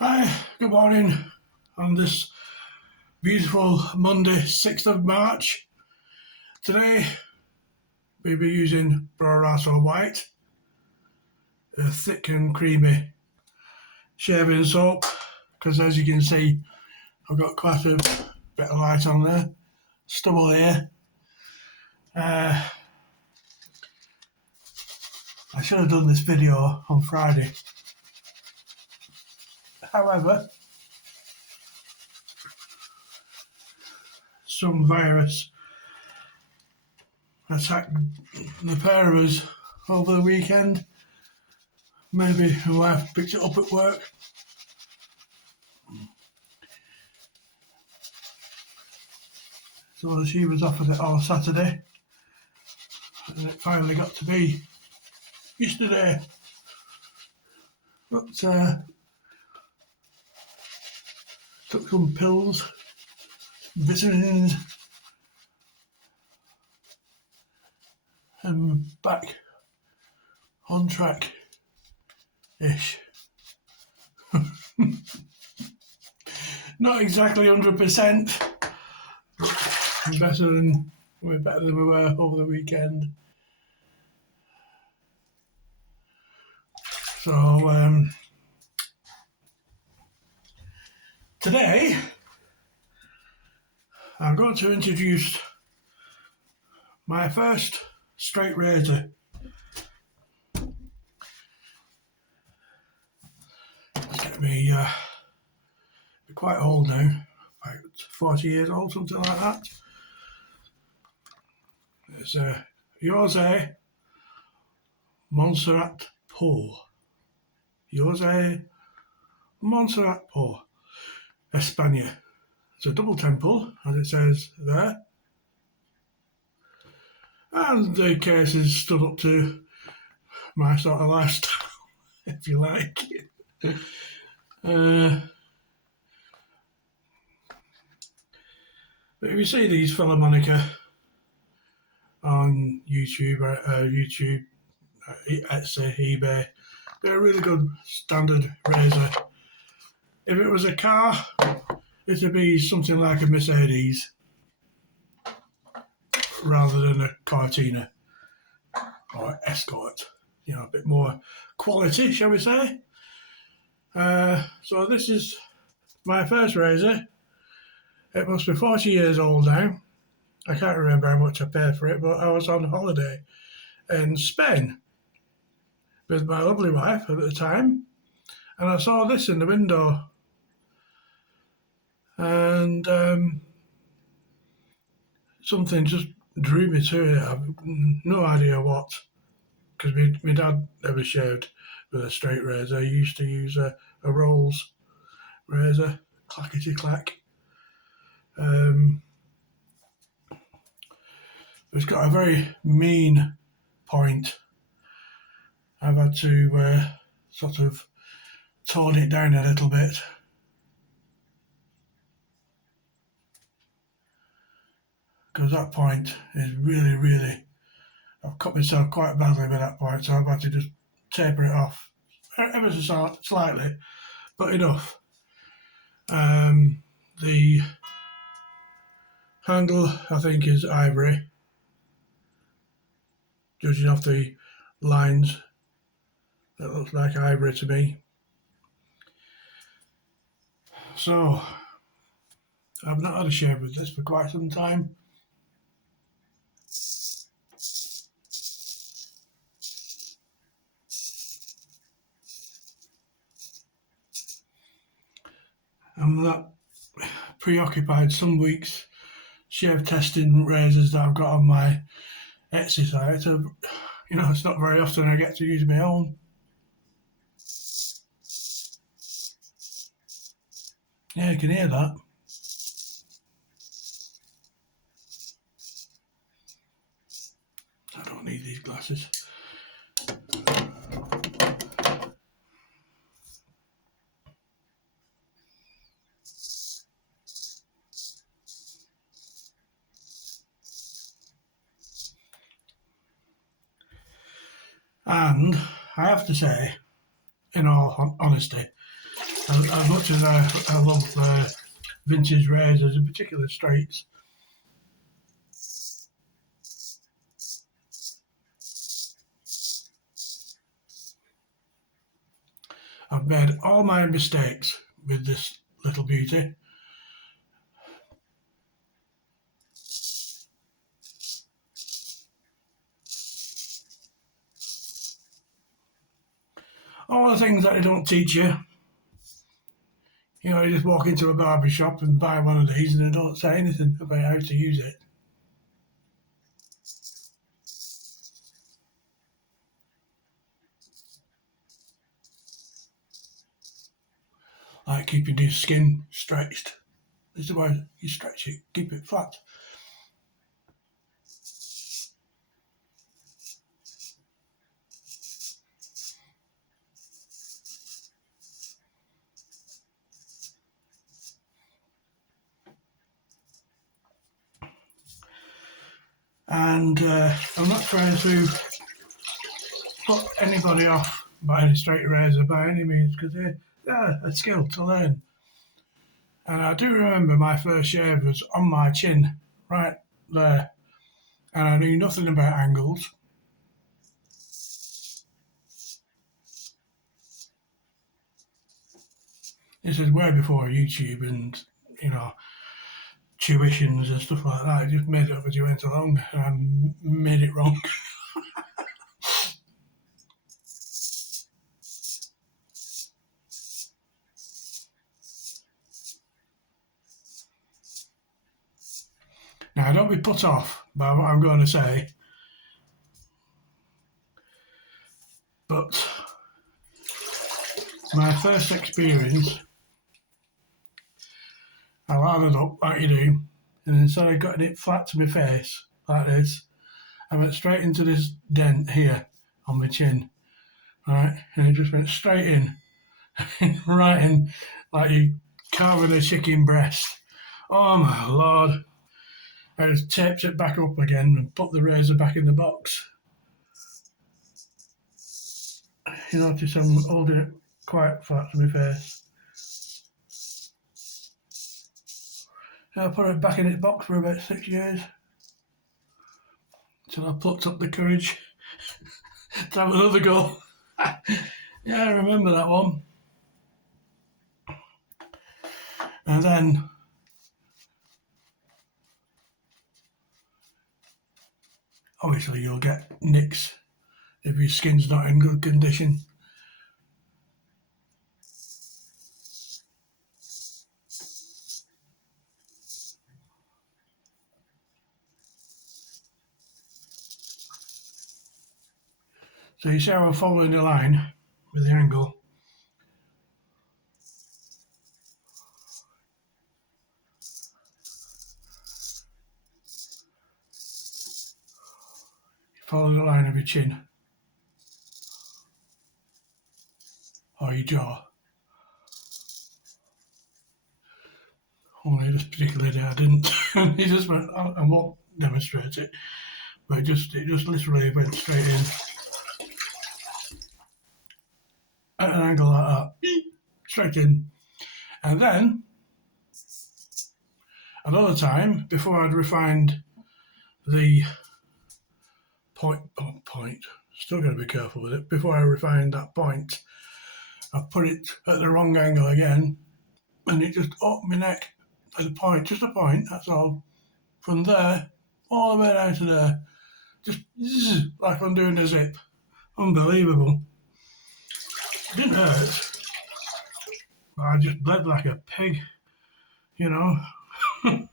Hi, good morning on this beautiful Monday, 6th of March. Today we'll be using Brorato White, a thick and creamy shaving soap, because as you can see I've got quite a bit of light on there, stubble here. I should have done this video on Friday. However, some virus attacked the pair of us over the weekend. Maybe my wife picked it up at work. So she was off with it all Saturday. And it finally got to be yesterday. But took some pills, vitamins, and back on track-ish. Not exactly 100%, but we're better than we were over the weekend. So today I'm going to introduce my first straight razor. It's going to be quite old now, about 40 years old, something like that. It's Jose Monserrat Pou. Jose Monserrat Pou, España. It's a double temple, as it says there. And the case is stood up to my sort of lifestyle, if you like. But if you see these Filarmonica on YouTube, Etsy, eBay, they're a really good standard razor. If it was a car, it'd be something like a Mercedes rather than a Cortina or Escort. You know, a bit more quality, shall we say. So this is my first razor. It must be 40 years old now. I can't remember how much I paid for it, but I was on holiday in Spain with my lovely wife at the time, and I saw this in the window, and something just drew me to it. I've no idea what, because my dad never shaved with a straight razor. He used to use a Rolls razor, clackety clack. It's got a very mean point. I've had to sort of tone it down a little bit. Because that point is really, I've cut myself quite badly with that point, so I've had to just taper it off ever so slightly, but enough. The handle, I think, is ivory. Judging off the lines, that looks like ivory to me. So, I've not had a shave with this for quite some time. I'm that preoccupied some weeks shave testing razors that I've got on my Etsy site. You know, it's not very often I get to use my own. Yeah, you can hear that. I don't need these glasses. And I have to say, in all honesty, As much as I love vintage razors, in particular straights, I've made all my mistakes with this little beauty. All the things that they don't teach you. You know, you just walk into a barber shop and buy one of these and they don't say anything about how to use it. Like keeping your skin stretched. This is why you stretch it, keep it flat. And I'm not trying to put anybody off buying a straight razor by any means, because they're a skill to learn. And I do remember my first shave was on my chin, right there, and I knew nothing about angles. This is way before YouTube and, you know, tuitions and stuff like that. I just made it up as you went along, and I made it wrong. Now, don't be put off by what I'm going to say, but my first experience, I lathered up like you do, and instead of cutting it flat to my face like this, I went straight into this dent here on my chin, right, and it just went straight in, right in, like you carving a chicken breast. Oh my lord! I just taped it back up again and put the razor back in the box. You notice I'm holding it quite flat to my face. And I put it back in its box for about 6 years. Until I plucked up the courage to have another go. Yeah, I remember that one. And then obviously you'll get nicks if your skin's not in good condition. So you see how I'm following the line with the angle. You follow the line of your chin or your jaw. Only this particular day I didn't. He just went, I won't demonstrate it, but it just literally went straight in at an angle like that, straight in. And then another time, before I'd refined the point, still got to be careful with it. Before I refined that point, I put it at the wrong angle again, and it just up my neck at a point, just a point, that's all. From there, all the way down to there, just like I'm doing a zip. Unbelievable. It didn't hurt, but I just bled like a pig, you know. I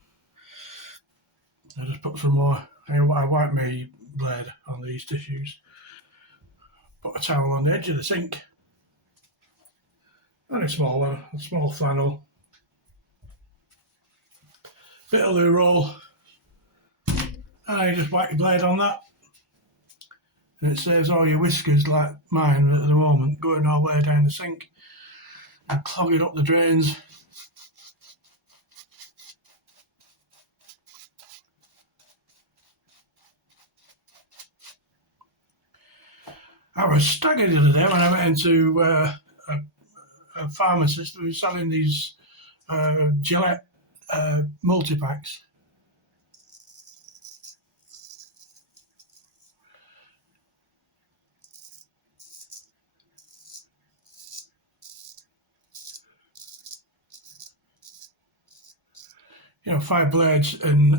just put some more, I wiped my blade on these tissues, put a towel on the edge of the sink, very small one, a small flannel, bit of loo roll, and I just wipe your blade on that, and it saves all your whiskers like mine at the moment going all the way down the sink and clogging up the drains. I was staggered the other day when I went into a a pharmacist who was selling these Gillette multi-packs. You know, 5 blades in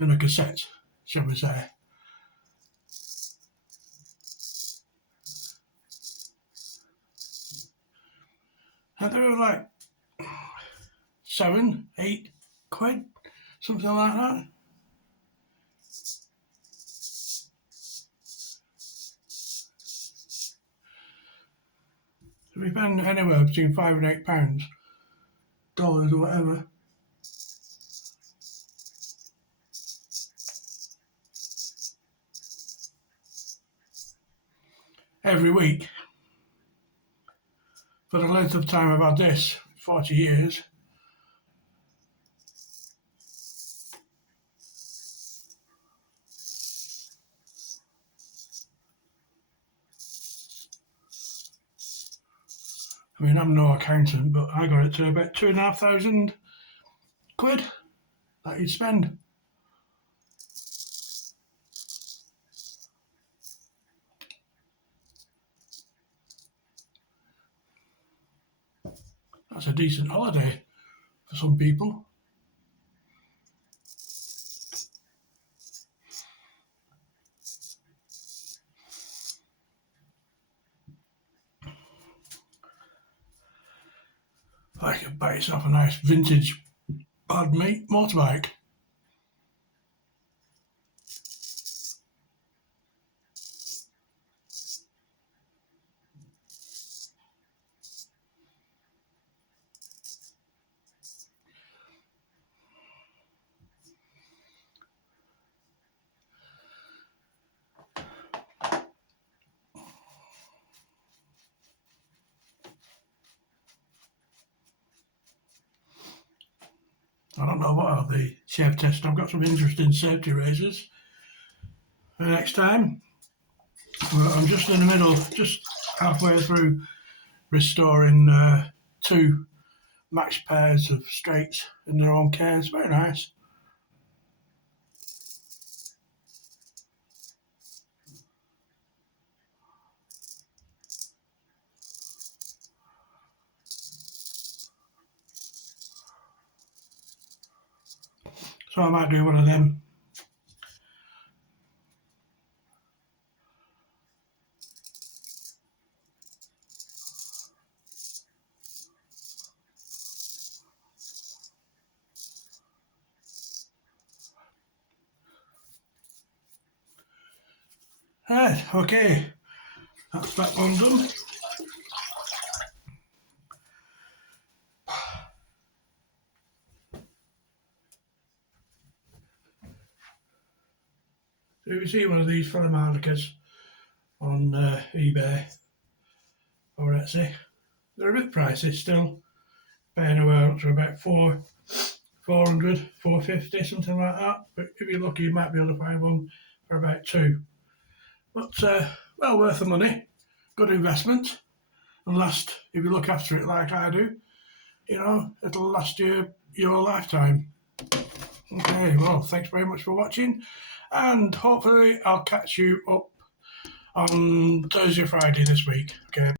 a cassette, shall we say. And they were like 7, 8 quid, something like that. So we spend anywhere between £5 and £8, dollars or whatever. Every week. For the length of time I've had this, 40 years. I mean, I'm no accountant, but I got it to about 2,500 quid that you'd spend. That's a decent holiday for some people. I could buy yourself a nice vintage bad mate motorbike. I don't know what I'll be safe testing. I've got some interesting safety razors for next time. I'm just in the middle, just halfway through restoring 2 matched pairs of straights in their own case. Very nice. So I might do one of them. Right, okay, that's that one done. So if you see one of these Filarmonicas on eBay or Etsy, they're a bit pricey still, paying up to about 400, 450, something like that. But if you're lucky, you might be able to find one for about 2. But well worth the money, good investment, and last, if you look after it like I do, you know, it'll last you your lifetime. Okay, well, thanks very much for watching, and hopefully I'll catch you up on Thursday or Friday this week. Okay.